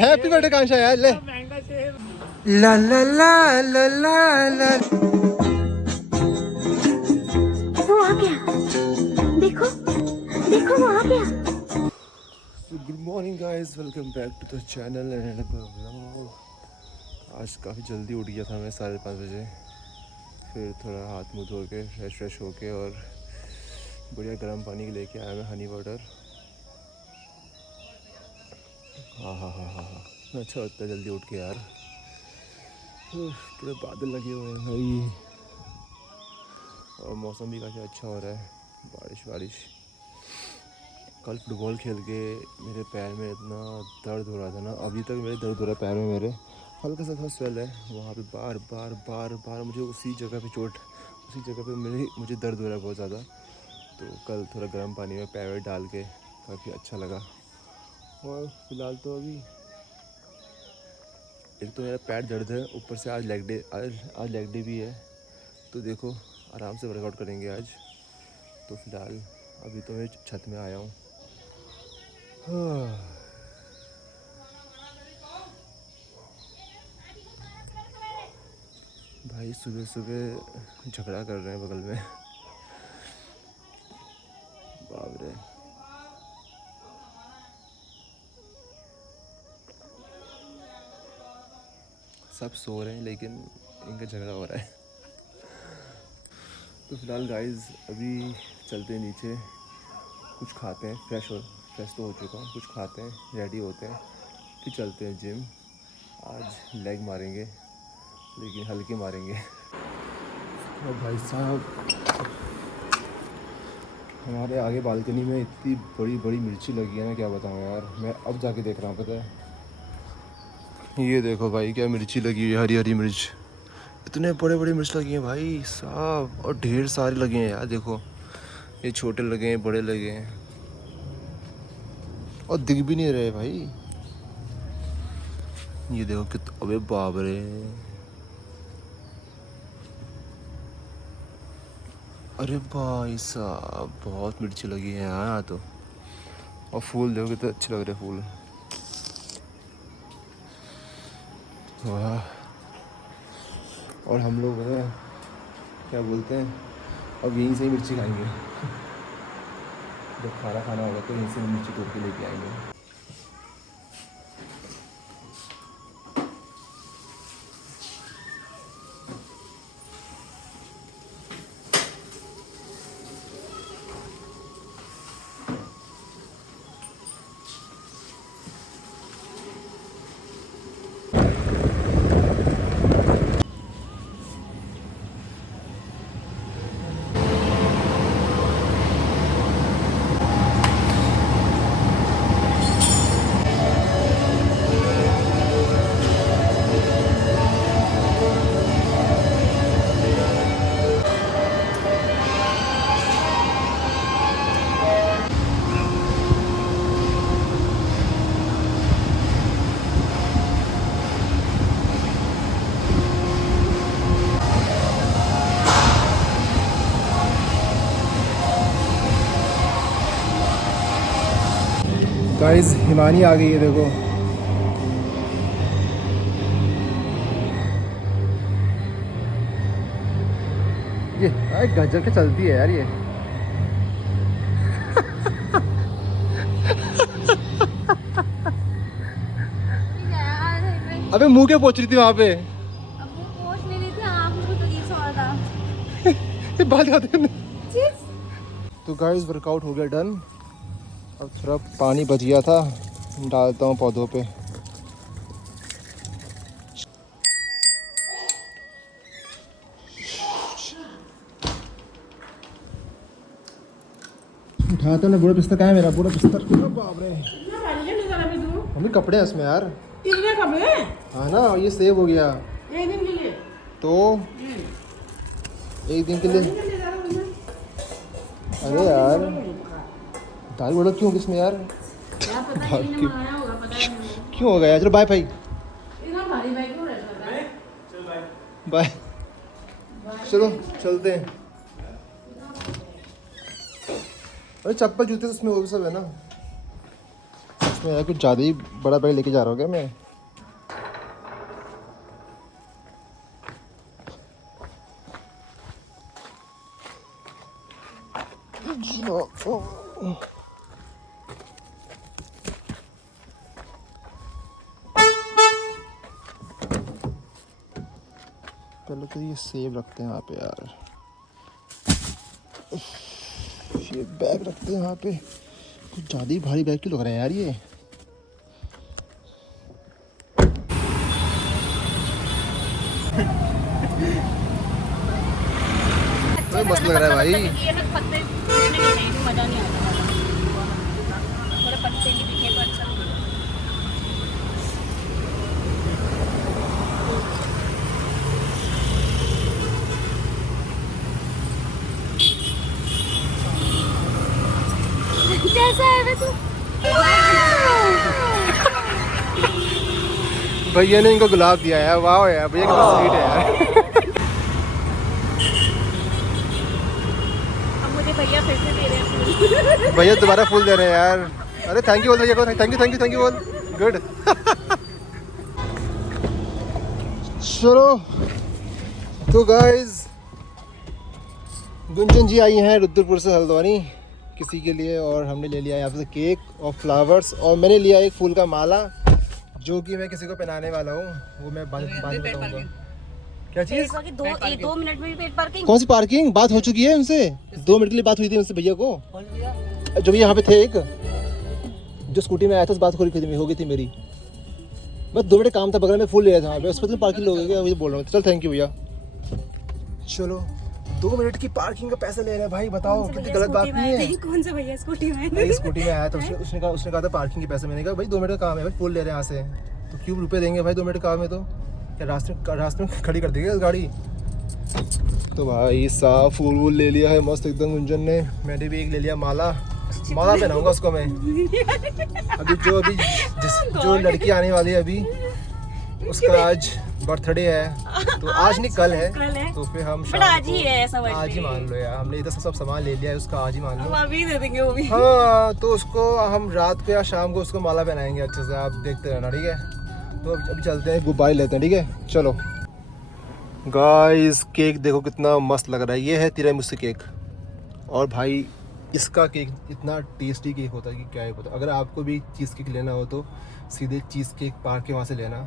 Happy birthday कांशा यार, ले ला ला ला ला ला ला। वो आ गया, देखो देखो वो आ गया। Good morning guys, welcome back to the channel and आज काफ़ी जल्दी उठ गया था मैं 5:30 बजे। फिर थोड़ा हाथ मुँह धो के फ्रेश होके और बढ़िया गर्म पानी लेके आया मैं, हनी वाटर। हाँ, अच्छा होता है जल्दी उठ के यार। पूरे बादल लगे हुए हैं भाई और मौसम भी काफ़ी अच्छा हो रहा है, बारिश। कल फुटबॉल खेल के मेरे पैर में इतना दर्द हो रहा था ना, अभी तक मेरे दर्द हो रहा है पैर में मेरे। हल्का सा स्वेल है वहाँ पे, बार मुझे उसी जगह पे मुझे दर्द हो रहा है बहुत ज़्यादा। तो कल थोड़ा गर्म पानी में पैर डाल के काफ़ी अच्छा लगा। और फिलहाल तो अभी एक तो मेरा पैर दर्द है, ऊपर से आज लेग डे भी है। तो देखो आराम से वर्कआउट करेंगे आज। तो फिलहाल अभी तो मैं छत में आया हूँ। भाई सुबह झगड़ा कर रहे हैं बगल में, बाप रे। सब सो रहे हैं लेकिन इनका झगड़ा हो रहा है। तो फिलहाल गाइस अभी चलते हैं नीचे, कुछ खाते हैं, फ्रेश तो हो चुका हूँ, कुछ खाते हैं, रेडी होते हैं, फिर चलते हैं जिम। आज लेग मारेंगे लेकिन हल्के मारेंगे। और भाई साहब हमारे आगे बालकनी में इतनी बड़ी मिर्ची लगी है ना, क्या बताऊँ यार। मैं अब जाके देख रहा हूँ, पता है ये देखो भाई क्या मिर्ची लगी है, हरी मिर्च। इतने बड़े मिर्च लगी हैं भाई साहब, और ढेर सारे लगे हैं यार। देखो ये छोटे लगे हैं, बड़े लगे हैं, और दिख भी नहीं रहे भाई। ये देखो कितना, अबे बाप रे, अरे भाई साहब बहुत मिर्ची लगी है यहाँ तो। और फूल देखो कितने अच्छे लग रहे फूल, वाह। और हम लोग क्या बोलते हैं, अब यहीं से ही मिर्ची खाएंगे। जब खाना होगा तो यहीं से मिर्ची तोड़ के लेके आएंगे। गाइस हिमानी आ गई है देखो। ये गजब के चलती है यार ये। अबे मुंह के पोछ रही थी वहाँ पे। अब वो पोछ नहीं रही थी, आँख में तो ये सो रहा था। बात याद है। तो गाइस वर्कआउट हो गया डन। अब थोड़ा पानी बच गया था, डालता हूँ पौधों पे। उठाता ना, पूरा बिस्तर कहाँ है मेरा, पूरा बिस्तर। बाप रे, मम्मी कपड़े हैं इसमें यार। कपड़े? हाँ ना, ये सेव हो गया एक दिन के लिए। तो एक दिन के लिए। अरे यार दाल बड़ा क्यों किसमें यार, क्यों हो गया। चलो बाय भाई, बाय, चलो चलते हैं। अरे चप्पल जूते उसमें वो सब है ना, मैं कुछ ज़्यादा ही बड़ा बैग लेके जा रहा हूँ क्या मैं? पहले तो ये सेब रखते हैं यहाँ पे यार, ये बैग रखते हैं यहाँ पे। कुछ ज़्यादा ही भारी बैग क्यों लग रहा है यार ये? मस्त लग रहा है भाई। ये ना पत्ते दिखने के नहीं, मजा नहीं आता। थोड़े पत्ते भी दिखे तो अच्छा लगेगा। कैसा है वे तू? भैया ने इनको गुलाब दिया है, वाह यार, भैया कितना स्वीट है यार। अब मुझे भैया फिर से दे रहे हैं फूल। भैया दोबारा फूल दे रहे हैं यार। अरे थैंक यू बोल भैया को, थैंक यू बोल। गुड। चलो तो गाइस, गुंजन जी आई हैं रुद्रपुर से हल्द्वानी किसी के लिए, और हमने ले लिया यहाँ से केक और फ्लावर्स, और मैंने लिया एक फूल का माला जो कि मैं किसी को पहनाने वाला हूँ, वो मैं बाद में बताऊंगा। क्या चीज़? दो मिनट में भी पेट पार्किंग। कौन सी पार्किंग? बात हो चुकी है उनसे, 2 मिनट के लिए बात हुई थी उनसे भैया को, जो भी यहाँ पे थे। एक जो स्कूटी में आया था, उस बात हो गई थी मेरी। बस 2 मिनट काम था, बगल में फूल ले रहा था वहाँ पे, उस पर तुम पार्किंग लोगे क्या? मुझे बोल रहा हूँ। चल थैंक यू भैया। चलो 2 मिनट की पार्किंग का पैसा ले रहे हैं भाई, बताओ कितनी गलत बात नहीं है। कौन से भैया स्कूटी में? भाई स्कूटी में आया था, उसने कहा था पार्किंग के पैसे। मैंने कहा भाई 2 मिनट का काम है भाई, फूल ले रहे हैं यहाँ से, तो क्यों रुपये देंगे भाई? 2 मिनट का काम है तो क्या रास्ते में खड़ी कर देंगे गाड़ी? तो भाई साफ फूल वूल ले लिया है मस्त एकदम गुंजन ने। मैंने भी एक ले लिया माला पहनाऊंगा उसको मैं। अभी जो लड़की आने वाली है अभी, उसका आज बर्थडे है, तो आज नहीं कल है, तो फिर हम शाम आज ही है ऐसा, आज ही मान लो यार। हमने इधर सब सामान ले लिया है उसका, आज ही मान लो। अभी दे देंगे वो भी। हाँ, तो उसको हम रात को या शाम को उसको माला पहनाएंगे अच्छे से, आप देखते रहना, ठीक है? तो अभी चलते हैं, गुब्बारे लेते हैं, ठीक है? चलो गाइस, केक देखो कितना मस्त लग रहा है। ये है तिरामिसू केक, और भाई इसका केक इतना टेस्टी केक होता है कि क्या ही होता है। अगर आपको भी चीज़ केक लेना हो तो सीधे चीज़ केक पार्क के वहाँ से लेना,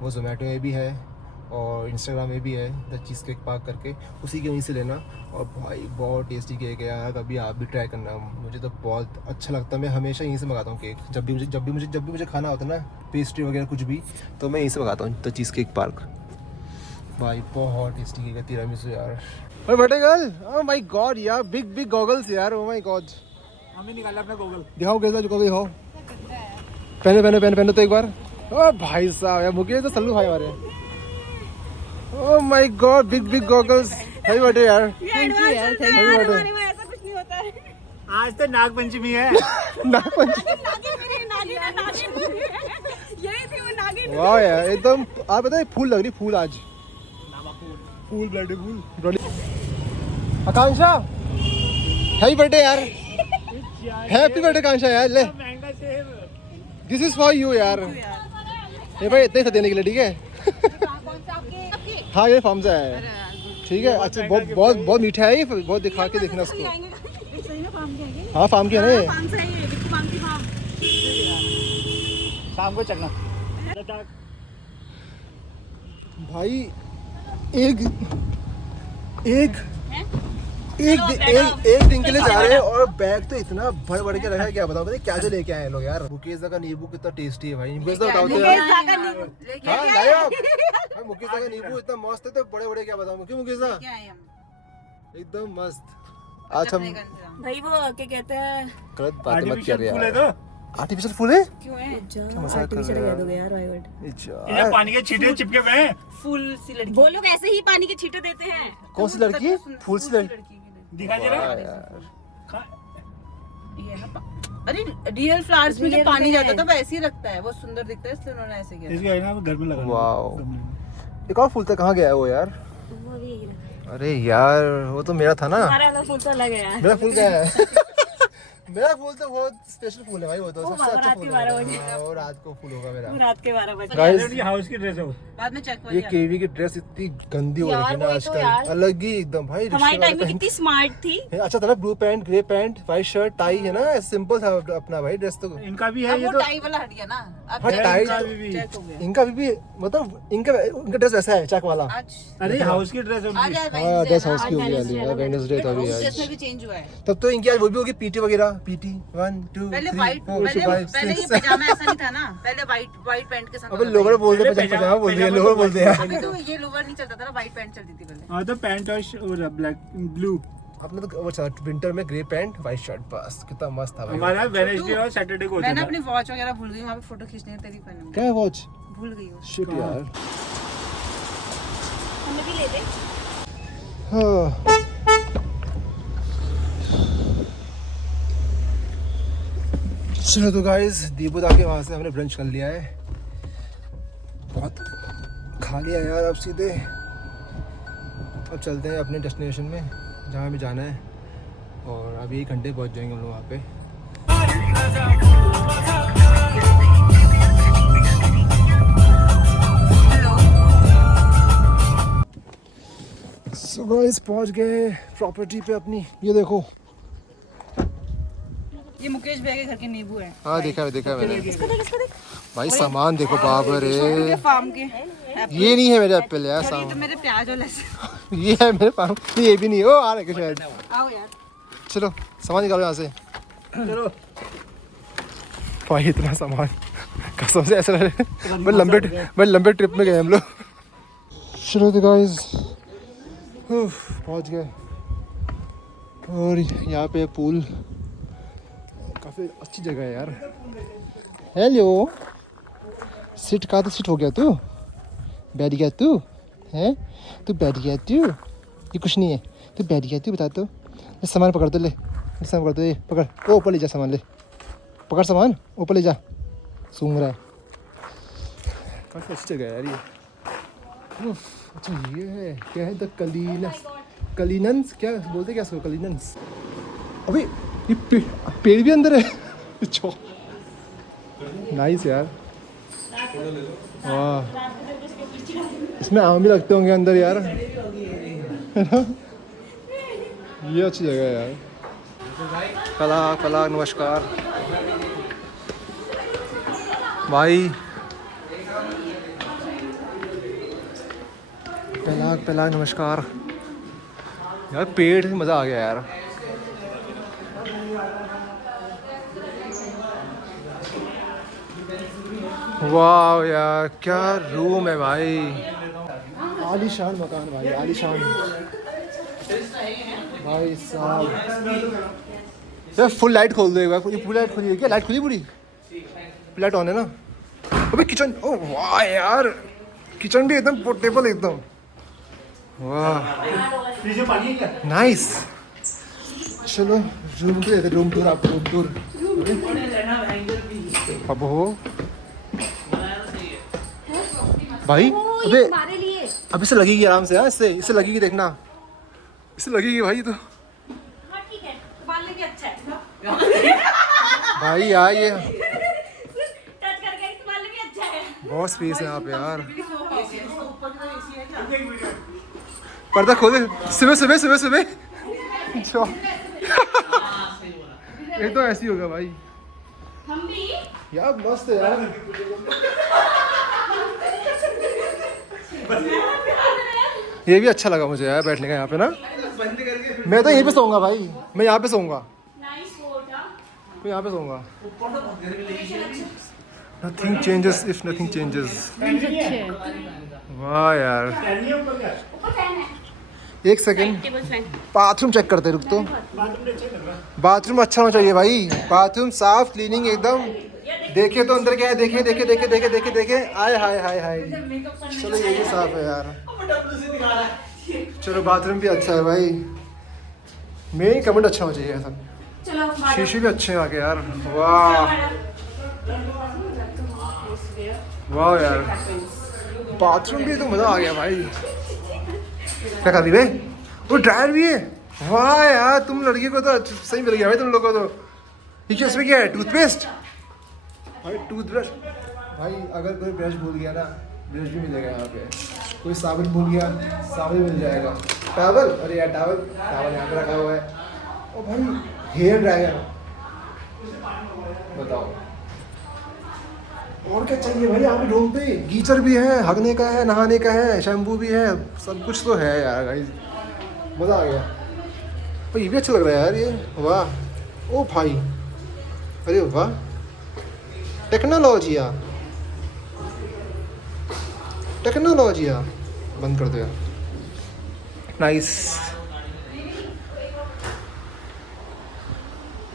वो जोमेटो में भी है और इंस्टाग्राम में भी है, द चीज़ केक पार्क करके, उसी के वहीं से लेना। और भाई बहुत टेस्टी केक है यार, कभी आप भी ट्राई करना, मुझे तो बहुत अच्छा लगता है। मैं हमेशा यहीं से मंगाता हूँ केक, जब भी मुझे खाना होता है ना, पेस्ट्री वगैरह कुछ भी, तो मैं यहीं से मंगाता हूँ, द चीज़ केक पार्क। भाई बहुत टेस्टी केक है तिरामिसू यार। ओए birthday girl, oh my God यार, बिग गॉगल्स यार, ओह माय गॉड। हमें निकाला अपना गॉगल, दिखाओ कैसा जो कभी हो। पहने तो एक बार। ओ भाई साहब यार, मुकेश तो सल्लू भाई हमारे। Oh my God, big goggles. Happy birthday यार। थैंक यू यार, थैंक यू। हमारे में ऐसा कुछ नहीं होता है। आज तो नाग पंचमी है। यही थी वो नागिन। वाह यार एकदम, आप बताए फूल लग रही, फूल आज फूल ब्लडी फूल। आकांक्षा हैप्पी बर्थडे यार, हैप्पी बर्थडे आकांक्षा यार। ले दिस इज फॉर यू यार। ये भाई इतने ही देने के लिए, ठीक है? हाँ ये फार्म से है, ठीक है? अच्छा बहुत मीठा है ये, बहुत दिखा के देखना उसको। हाँ फार्म की है ना ये। शाम को चलना भाई। एक दिन के लिए जा रहे हैं, और बैग तो इतना भर के रखा है, क्या बताऊं। क्या जो लेके आए हैं लोग यार। मुकेश का नींबू कितना टेस्टी है भाई, मुकेश बताओ तो यार। हाँ लाए आप भाई, मुकेश का नींबू इतना मस्त है, तो बड़े क्या बताऊं। क्यों मुकेश एकदम मस्त। आज हम भाई वो क्या कहते हैं, गलत बात मत कर फूल है यार। तो आर्टिफिशियल फूल है? क्यों है? क्या मजाक कर रहे हो यार भाई इधर पानी के छींटे चिपके हुए हैं। फूल सी लड़की, वो लोग ऐसे ही पानी के छींटे देते हैं। कौन सी लड़की? फूल सी लड़की दिखा जरा यार। ये ना अरे रियल फ्लावर्स में जो पानी जाता था वैसे ही रखता है, वो सुंदर दिखता है, इसलिए उन्होंने ऐसे किया। इसके है ना घर में लगा। वाओ, एक और फूल था, कहाँ गया है वो यार? वो भी यही रखा है। अरे यार वो तो मेरा था ना, सारा वाला फूल तो अलग है यार। मेरा फूल क्या है? मेरा फूल तो बहुत स्पेशल फूल है भाई, वो तो वो सबसे अच्छा रात फूल के है। 12 बजे। हाँ, वो रात को फूल होगा मेरा। वो रात के 12 बजे। Guys, ये हाउस की ड्रेस है वो। बाद में चेक ये केवी की ड्रेस इतनी गंदी हो यार, रही है ना वही तो आजकल, यार। अलग ही एकदम भाई। हमारे रिश्ते टाइम में वाले कितनी स्मार्ट थी। पहन- अच्छा था ना, blue pant, grey pant, white shirt, tie है ना, सिंपल था अपना भाई ड्रेस तो। इनका भी है अब ये वो तो। टाई वाला हट गया ना, अब हाँ, चेक टाई चेक तो- चेक हो गया। इनका अभी भी मतलब उनका ड्रेस ऐसा है चेक वाला। आज अरे हाउस की ड्रेस है आज उनकी। आज हाँ, ड्रेस हाउस आज की होगी Wednesday वाली, वेडनेसडे था अभी ड्रेस आज। में भी चेंज हुआ है। तब तो इनकी आज वो भी होगी पीटी वगैरह, पीटी 1 2 पहले 3 वाइट 4 5 पहले ये 6। पजामा ऐसा नहीं था ना, पहले वाइट पैंट के साथ अबे होता लोअर था बोलते पहले पजामा बोलते हैं, पजामा लोअर तो बोलते हैं। अभी तो ये लोअर नहीं चलता था ना, वाइट पैंट चलती थी पहले। हाँ तो पैंट और ब्लैक ब्लू। अपने तो वो था विंटर में ग्रे पैंट व्हाइट शर्ट, बस कितना मस्त था भाई। हमारा वेडनेसडे और सैटरडे को होता मैंने था। अपनी वॉच वगैरह भूल गई, वहाँ पे फोटो खींचने है तेरी पहनूंगी, क्या है वॉच? भूल गई हूँ। शिट यार। हमें भी ले दे। हाँ। चलो तो गाइस, दीपुदा के वहाँ से हमने ब्रंच कर लिया है, बहुत खा लिया यार। अब सीधे अब चलते हैं अपने डेस्टिनेशन में जहाँ हमें जाना है, और अभी 1 घंटे पहुँच जाएंगे हम लोग वहाँ पे। सो गाइस पहुँच गए प्रॉपर्टी पे अपनी। ये देखो, ये मुकेश भैया के घर के नींबू है, हाँ देखा है मैंने इसको देख, इसको देख। भाई। सामान देखो बाप रे, उनके फार्म के। ये नहीं है मेरे एप्पल यार ये तो सामान, मेरे प्याज और लहसुन। ये है मेरे पास, ये भी नहीं है। ओ आ रहे शायद। आओ यार, चलो सामान निकालो यहाँ से। चलो भाई इतना सामान कसम से ऐसा लग रहा है बड़े लंबे ट्रिप में गए हम लोग। चलो तो गाइस पहुँच गए, और यहाँ पे पूल, काफ़ी अच्छी जगह है यार। हेलो, सिट कहाँ तो सिट हो गया तू, बैठ गया तू हैं, तू बैठ गया तू, ये कुछ नहीं है, तू बैठ गया तू, बता तो। ये सामान पकड़ दो, ले सामान पकड़ दो, ये पकड़, ओ ऊपर ले जा सामान, ले पकड़ सामान, ऊपर ले जा, सूंघ रहा है। काफ़ी अच्छी जगह है यार ये। अच्छा ये है, क्या है, द कलीनंस, क्या बोलते क्या इसको, कलीनंस। अबे ये पेड़ भी अंदर है। नाइस यार, वाह। इसमें आम भी लगते होंगे अंदर यार, है ना। ये अच्छी जगह है यार। कला नमस्कार भाई। पहला नमस्कार यार। पेड़ से मज़ा आ गया यार। वाह यार, क्या रूम है भाई, आलीशान मकान भाई, आलीशान भाई साहब। यार फुल लाइट खोल दो एक बार, फुल लाइट खुली है क्या? लाइट खुली पूरी, लाइट ऑन है ना। अबे किचन, ओ वाह यार, किचन भी एकदम पोर्टेबल एकदम, वाह फ्रिज में पानी है क्या? नाइस। चलो रूम टूर, रूम टूर, आपको रूम टूर। अब हो भाई, अबे हमारे लिए। अब इसे लगेगी आराम से, हाँ इससे लगेगी, देखना इससे लगेगी भाई। तो हाँ ठीक है, बाल भी अच्छा है। भाई यार ये टच करके बाल भी अच्छा है। बहुत स्पेस है यहाँ पे यार। पर्दा खोल दे, सुबह ये तो ऐसी होगा भाई हम भी यार, मस्त है यार। ये भी अच्छा लगा मुझे यार बैठने का यहाँ पे ना। मैं तो यहीं पे सोऊंगा भाई, मैं यहाँ पे सोऊंगा, नाइस फोटो। मैं यहाँ पे सोऊंगा। Nothing changes if nothing changes। वाह यार, फैन नहीं है ऊपर क्या? ऊपर फैन है, एक second, table fan. Bathroom check करते, रुक तो। बाथरूम अच्छा लग रहा है। बाथरूम अच्छा होना चाहिए भाई, बाथरूम साफ, क्लीनिंग एकदम। देखे तो अंदर क्या है, देखे, आय हाय। चलो ये भी साफ है यार। चलो बाथरूम भी अच्छा है भाई, मेन कमेंट अच्छा होना चाहिए सब। चलो शीशे भी अच्छे हैं आके यार, वाह वाह यार। बाथरूम भी तो मज़ा आ गया भाई। क्या कर रही बे, वो ड्रायर भी है, वाह यार। तुम लड़की को तो सही मिल गया भाई तुम लोग को तो। ये क्या इसमें क्या है? टूथपेस्ट? भाई टूथब्रश। भाई अगर कोई ब्रश भूल गया ना, ब्रश भी मिलेगा यहाँ पे। कोई साबुन भूल गया, साबुन मिल जाएगा। टॉवल, अरे यार टॉवल यहाँ पे रखा हुआ है। और भाई हेयर ड्रायर, बताओ और क्या चाहिए भाई यहाँ पे रूम पे? गीजर भी है, हगने का है, नहाने का है, शैम्पू भी है, सब कुछ तो है यार गाइस। मज़ा आ गया। भाई ये भी अच्छा लग रहा है यार ये, वाह। ओ भाई, अरे वाह, टेक्नोलॉजिया टेक्नोलॉजिया। बंद कर दो यार। नाइस।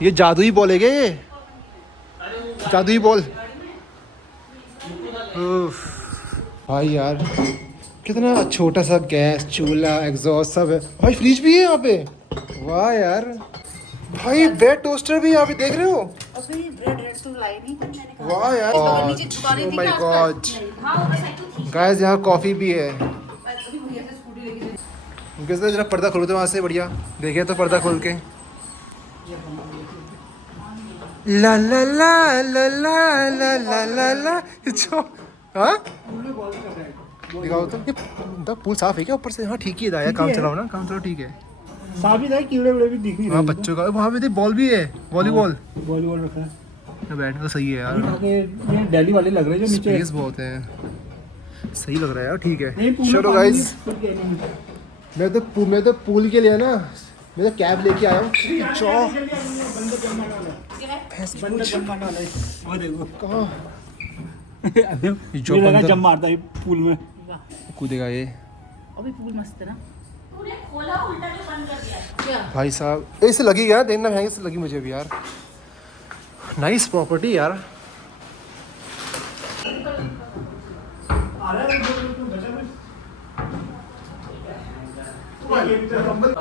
ये जादुई बॉल है क्या? ये जादुई बॉल। उफ, भाई यार कितना छोटा सा गैस, चूल्हा, एग्जॉस्ट सब है। भाई फ्रिज भी है यहाँ पे, वाह यार। भाई ब्रेड टोस्टर भी यहाँ पे, देख रहे हो? अभी ब्रेड तो लाई नहीं, मैंने वाह यार, नीचे दुकानें ओह थी माय क्या गॉड। गाइस यहाँ कॉफी भी है। अभी भैया से स्कूटी लेके किसने जरा पर्दा खोलो तो वहाँ से, बढ़िया देखे तो पर्दा खोल के। ला ला ला ला ला ला ला ला ला। जो हाँ दिखाओ तो, ये पूल साफ है क्या ऊपर से? हाँ ठीक ही है, काम चलाओ ना, काम चलाओ, ठीक है। साबित है, कीड़े वीड़े भी दिख नहीं हाँ रहे। बच्चों का वहाँ पे बॉल भी है, वॉलीबॉल। वॉलीबॉल रखा है। बैठने तो सही है यार, ये दिल्ली वाले लग रहे हैं जो नीचे। स्पेस बहुत है, सही लग रहा है यार, ठीक नहीं, है। पूल में चलो पानी गाइस, नहीं, पूल के नहीं। मैं तो पूल के लिए ना, मैं तो कैब लेके आया हूँ। बंदर जम मारने वाला है। वो देखो कहाँ ये लगा जम मारता है पूल में। कूदेगा ये? अभी पूल मस्त है ना। तूने खोला उल्टा के बंद कर दिया। क्या भाई साहब ऐसे लगी यार, देखना महंगी से लगी मुझे भी यार। नाइस प्रॉपर्टी यार। आ रहा है तो बचा में। ये भी तो कंबल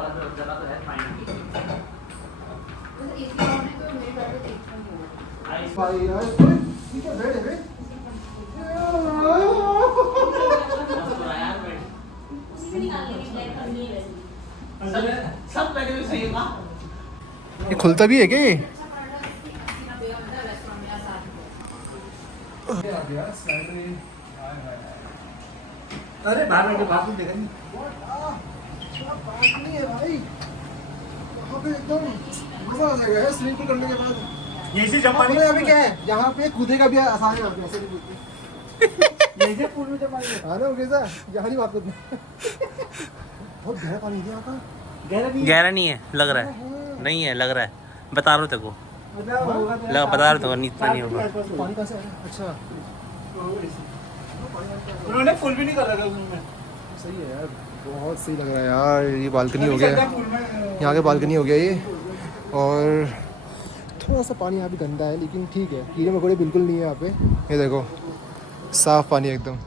भाई यार ये क्या बेड है बे? सब पहले भी सही होगा। ये खुलता भी है क्या ये? अरे बाहर बैठे बात देखा नहीं। बात नहीं है भाई, यहाँ पे एकदम मजा आ जाएगा यार स्विमिंग पूल करने के बाद। यहीं से जम मारने यहाँ पे क्या है, यहाँ पे कूदेगा भी आसान है, यहाँ पे ऐसे नहीं कूदते। यहीं से पूल में जम मारने। हाँ ना कैसा, यहाँ नहीं बात करते। बहुत गहरा पानी है यहाँ का। गहरा नहीं है। गहरा नहीं है, लग रहा है। नहीं है, लग रहा है, बता रहा हूँ तेरे को, मतलब होगा तो लगा बता रहा हूँ इतना नहीं होगा। पानी कहाँ से आ रहा है? अच्छा उन्होंने फुल भी नहीं कर रखा उसमें। सही है यार, बहुत सही लग रहा है यार। ये बालकनी हो अभी गया चलता है, है पूल में। यहाँ के बालकनी हो गया ये। और थोड़ा सा पानी यहाँ पे गंदा है, लेकिन ठीक है, कीड़े मकोड़े बिल्कुल नहीं है यहाँ पे। ये देखो साफ पानी एकदम।